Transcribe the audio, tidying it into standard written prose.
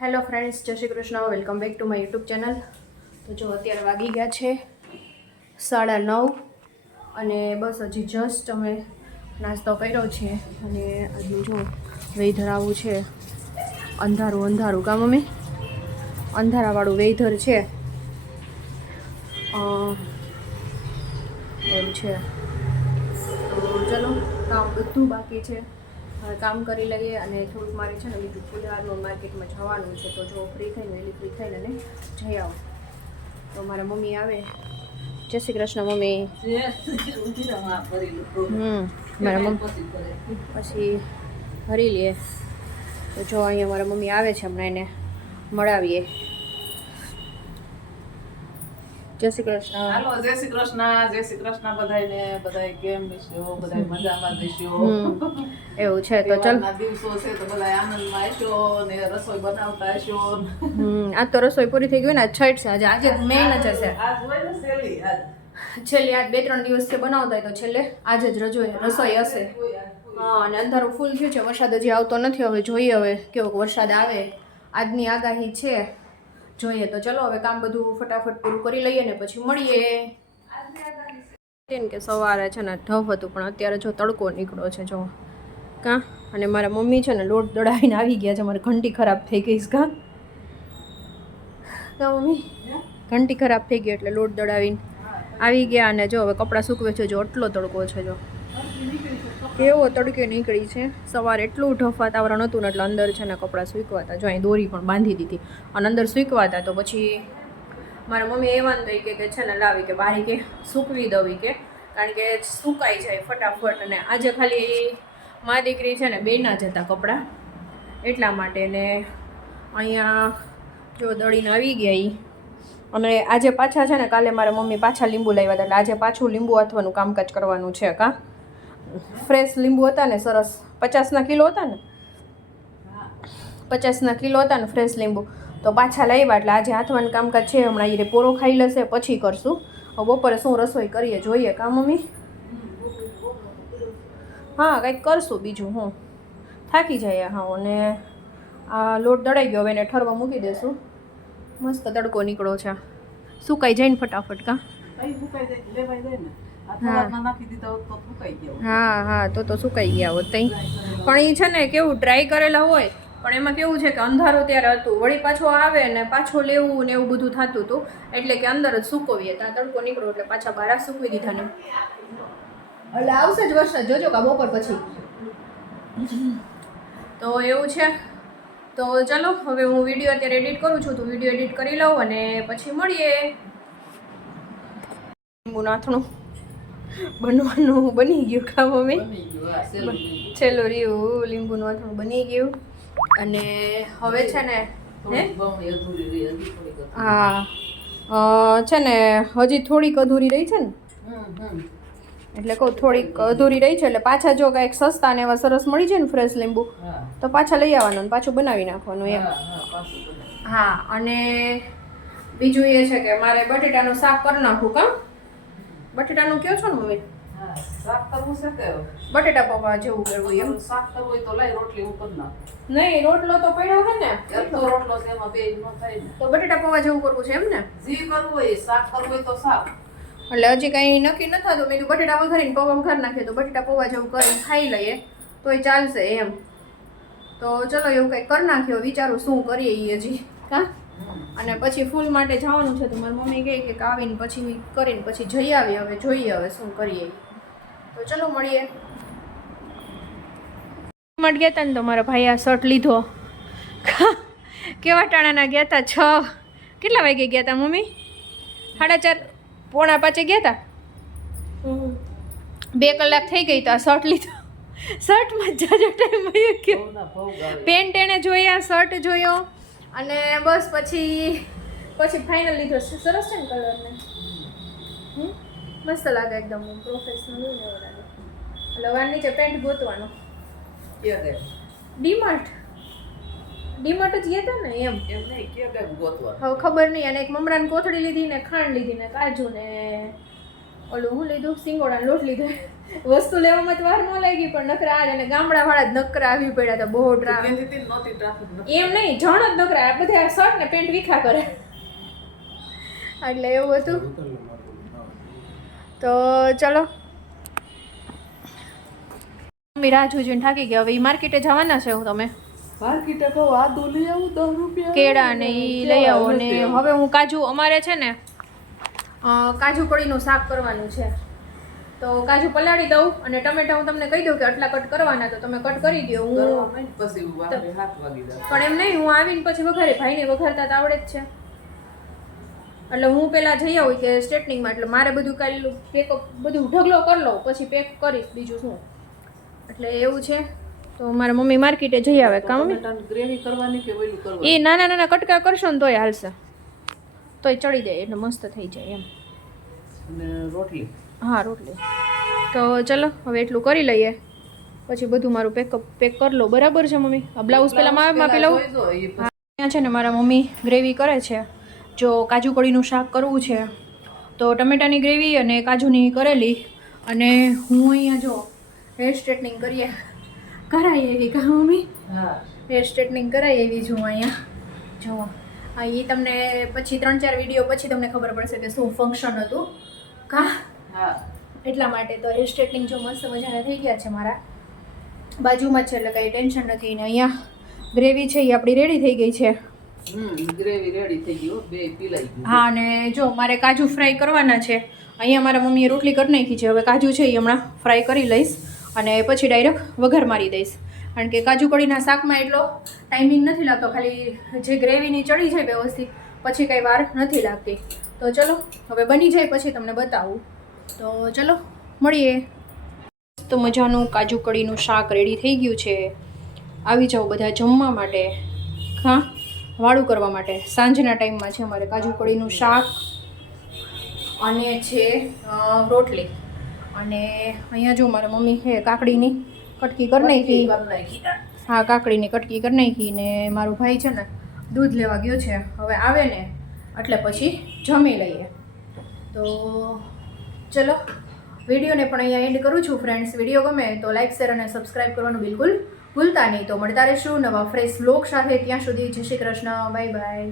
Hello friends, જય Shri Krishna. Welcome back to my YouTube channel. તો જો અત્યારે વાગી ગયા છે 9:30 અને બસ હજી જસ્ટ અમે નાસ્તો કર્યો છે. અને આજનું જો વેધર આવું છે, અંધારું અંધારું. કા મમ્મી? અંધારાવાળું વેધર છે એમ છે. તો ચલો, કામ બધું બાકી છે, હવે કામ કરી લઈએ. અને થોડુંક મારે છે ને બીજું ફૂલહારનું માર્કેટમાં જવાનું છે. તો જો ફ્રી થઈને વહેલી ફ્રી થઈને જઈ આવો. તો મારા મમ્મી આવે. જય શ્રી કૃષ્ણ મમ્મી. મારા મમ્મી પછી ભરી લે. તો જો અહીંયા મારા મમ્મી આવે છે, હમણાં એને મળાવીએ. જય શ્રી કૃષ્ણ. હાલો, જય શ્રી કૃષ્ણ. જય શ્રી કૃષ્ણ બધાયને. બધાય કેમ છો? બધાય મજામાં દેશો? એવું છે. તો ચાલ, દિવસો છે તો બધાય આનંદમાં હશો ને રસોઈ બનાવતા હશો. આજ તો રસોઈ પૂરી થઈ ગઈ ને. છઠ છે આજે મેઇન જ હશે. આજ હોય ને છેલ્લી છેલ્લે આજ 2-3 દિવસથી બનાવતા હોય તો છેલ્લે આજે જ રસોઈ હશે. હા, અને અંધારું ફૂલ થયું છે. વરસાદ હજી આવતો નથી. હવે જોઈએ હવે કેવો વરસાદ આવે. આજની આગાહી છે, જોઈએ. તો ચલો હવે કામ બધું ફટાફટ પૂરું કરી લઈએ ને પછી મળીએ. કે સવારે છે ને ઢફ હતું, પણ અત્યારે જો તડકો નીકળ્યો છે જો. કાં? અને મારા મમ્મી છે ને લોટ દળાવીને આવી ગયા છે. મારી ઘંટી ખરાબ થઈ ગઈ છે. કાં મમ્મી? ઘંટી ખરાબ થઈ ગઈ એટલે લોટ દળાવીને આવી ગયા. અને જો હવે કપડાં સૂકવે છે. જો આટલો તડકો છે, જો કેવો તડકે નીકળી છે. સવારે એટલું ઢફ વાતાવરણ હતું ને એટલે અંદર છે ને કપડાં સૂકવાતા. જો અહીં દોરી પણ બાંધી દીધી અને અંદર સૂકવાતા. તો પછી મારા મમ્મી એ વાંધો કે છે ને લાવી કે બારી કે સૂકવી દવી કે, કારણ કે સુકાઈ જાય ફટાફટ. અને આજે ખાલી મા દીકરી છે ને બેના જ હતા કપડાં, એટલા માટે. ને અહીંયા જો દળીને આવી ગયા ઈ. અને આજે પાછા છે ને કાલે મારા મમ્મી પાછા લીંબુ લાવ્યા હતા, એટલે આજે પાછું લીંબુ હાથવાનું કામકાજ કરવાનું છે. કાં ફ્રેશ લીંબુ હતા ને, સરસ 50ના કિલો હતા ને, 50ના કિલો હતા ને ફ્રેશ લીંબુ. તો પાછા લાવ્યા એટલે આજે હાથવાનું કામકાજ છે. હમણાં એ પોરો ખાઈ લેશે પછી કરશું. બપોરે શું રસોઈ કરીએ જોઈએ. કાં મમ્મી? હા, કંઈક કરશું બીજું. હું થાકી જાય. હા, અને આ લોટ દળાઈ ગયો, હવે એને ઠરવા મૂકી દેશું. મસ્ત તડકો નીકળો છે, સુકાઈ જાય ને ફટાફટ. કાં? હા હા, તો સુકાઈ ગયા હોત તઈ. પણ એ છે ને કેવું ટ્રાય કરેલા હોય, પણ એમાં કેવું છે કે અંધારું ત્યારે હતું, વળી પાછો આવે ને પાછો લેવું ને એવું બધું થતું હતું. એટલે કે અંદર જ સૂકવીએ. ત્યાં તડકો નીકળો એટલે પાછા બહાર સૂકવી દીધા ને. એટલે આવશે જ વરસાદ, જોજો કા બપોર પછી. તો એવું છે. તો ચાલો હવે હું વિડીયો અત્યારે એડિટ કરું છું, તો વિડીયો એડિટ કરી લઉં અને પછી મળીએ. લીંબુ નાથણું બનવાનું બની ગયું. કાં મમ્મી? છેલ્લું રહ્યું લીંબુ નાથણું બની ગયું. અને હવે છે ને હા છે ને હજી થોડીક અધૂરી રહી છે ને, એટલે કહું થોડીક અધૂરી રહી છે. એટલે પાછા જો કાંઈક સસ્તા ને એવા સરસ મળી જાય ને ફ્રેશ લીંબુ, તો પાછા લઈ આવવાનું, પાછું બનાવી નાખવાનું એમ. હા, અને બીજું એ છે કે મારે બટેટાનું શાક કરી નાખું. કાં બટેટાનું કયો છો ને મમ્મી? શાક કરવું છે કે બટેટા પૌવા જેવું કરવું એમ. શાક કરવું હોય તો લઈ રોટલી ઉપર ના. નહીં, રોટલો તો પડ્યો છે ને, તો રોટલો છે એમાં બે ન થાય ને. તો બટેટા પૌવા જેવું કરવું છે એમ ને? જી કરવું હોય, શાક કરવું હોય તો શાક. એટલે હજી કંઈ નક્કી નથી થતું. મેં બટેટા વઘારીને પૌવા વઘારી નાખીએ તો બટેટા પૌવા જેવું કરીને ખાઈ લઈએ તોય ચાલશે એમ. તો ચલો એવું કંઈક કરી નાખ્યો. વિચારું શું કરીએ એ હજી. કાં? અને પછી ફૂલ માટે જવાનું છે. તો મારી મમ્મી કહે કે આવીને પછી કરીને પછી જઈ આવીએ. હવે જોઈએ હવે શું કરીએ. તો ચલો મળીએ. માટે ગયા હતા ને તો મારા ભાઈ આ શર્ટ લીધો. કેવા ટાણાના ગયા હતા? 6 કેટલા વાગે ગયા હતા મમ્મી? 4:30 પોણા 5 ગયા હતા. 2 કલાક થઈ ગઈ તો આ શર્ટ લીધો. શર્ટમાં જાજો ટાઈમ વયો ગયો. પેન્ટ એને જોયા, શર્ટ જોયો અને બસ પછી ફાઇનલ લીધો. સરસ છે ને કલરને, મસ્ત લાગે એકદમ પ્રોફેશનલ હોય ને એવો લાગે. એટલે વાર નીચે પેન્ટ ગોતવાનો. ડીમાર્ટ જ ગયા હતા ને એમ. હવે ખબર નહીં. અને એક મમરાની કોથળી લીધી ને ખાંડ લીધી ને કાજુ ને ઓલું હું લીધું, સિંગોડાનો લોટ લીધો. વસ્તુ લેવામાં તો વાર ન લાગી પણ નકરા આ અને ગામડાવાળા જ નકરા આવી પડ્યા હતા બહુ ટ્રાફિક કહેતી હતી ને, નહોતી ટ્રાફિક એમ નહીં જણ જ નકરા આ બધા શર્ટ ને પેન્ટ વિખા કરે એટલે એવું હતું તો ચલો મમ્મી રાહ જોઈને થાકી ગયા હવે ઈ માર્કેટે જવાના છે તમે માર્કેટે કહો આદુ લઈ આવું 10 રૂપિયા કેળા ને ઈ લઈ આવો ને હવે હું કાજુ અમારે છે ને કાજુ કઢીનું શાક કરવાનું છે તો કાજુ પલાળી દઉં અને ટમેટા હું તમને કહી દઉં કે આટલા કટ કરવાના તો તમે કટ કરી દો હું પછી વાગે 7 વાગી જાય પણ એમ નહીં હું આવીને પછી વઘારે ભાઈને વઘારતા તો આવડે જ છે એટલે હું પહેલાં જઈ આવું કે સ્ટ્રેટનિંગમાં એટલે મારે બધું કાલે પેકઅપ બધું ઢગલો કરી લઉં પછી પેક કરીશ બીજું શું એટલે એવું છે તો મારા મમ્મી માર્કેટે જઈ આવે કા મમ્મી ગ્રેવી કરવાની કે ઓઈલું કરવાનું એ નાના નાના કટકા કરશો ને તોય હાલશે તોય ચડી જાય એટલે મસ્ત થઈ જાય એમ અને રોટલી હા રોટલી તો ચલો હવે એટલું કરી લઈએ પછી બધું મારું પેક કરી લો બરાબર છે મમ્મી આ બ્લાઉઝ પહેલાં માપી લઉં અહીંયા છે ને મારા મમ્મી ગ્રેવી કરે છે જો કાજુ કઢીનું શાક કરવું છે તો ટમેટાની ગ્રેવી અને કાજુની કરેલી અને હું અહીંયા જો હેર સ્ટ્રેટનિંગ કરાવી એવી કા મમ્મી હા હેર સ્ટ્રેટનિંગ કરાવી એવી છું અહીંયા જો હા એ તમને પછી 3-4 વિડીયો પછી તમને ખબર પડશે કે શું ફંક્શન હતું કા હા એટલા માટે તો હેર સ્ટ્રેટનિંગ જો મસ્ત મજાના થઈ ગયા છે મારા બાજુમાં જ છે એટલે કંઈ ટેન્શન નથી ને અહીંયા ગ્રેવી છે એ આપણી રેડી થઈ ગઈ છે ગ્રેવી રેડી થઈ ગઈ હો બે પીલાઈ ગયું હા અને જો મારે કાજુ ફ્રાય કરવાના છે અહીંયા મારા મમ્મીએ રોટલી કરી નાખી છે હવે કાજુ છે એ હમણાં ફ્રાય કરી લઈશ અને પછી ડાયરેક્ટ વઘાર મારી દઈશ કારણ કે કાજુ કઢીના શાકમાં એટલો ટાઈમિંગ નથી લાગતો ખાલી જે ગ્રેવીની ચડી જાય વ્યવસ્થિત પછી કંઈ વાર નથી લાગતી તો ચલો હવે બની જાય પછી તમને બતાવું તો ચલો મળીએ તો મજાનું કાજુ કઢીનું શાક રેડી થઈ ગયું છે આવી જાઓ બધા જમવા માટે હા વાળું કરવા માટે સાંજના ટાઈમમાં છે અમારે કાજુ કઢીનું શાક અને છે રોટલી અને અહીંયા જો મારા મમ્મી છે કાકડીની કટકી કરી નાખી હા કાકડીની કટકી કરી નાખી ને મારો ભાઈ છે ને દૂધ લેવા ગયો છે હવે આવે ને એટલે પછી જમી લઈએ તો ચલો વિડીયોને પણ અહીંયા એન્ડ કરું છું ફ્રેન્ડ્સ વિડીયો ગમે તો લાઇક શેર અને સબસ્ક્રાઈબ કરવાનું બિલકુલ ભૂલતા નહીં તો મળતા રહીશું નવા ફ્રેશ વ્લોગ સાથે ત્યાં સુધી જય શ્રી કૃષ્ણ બાય બાય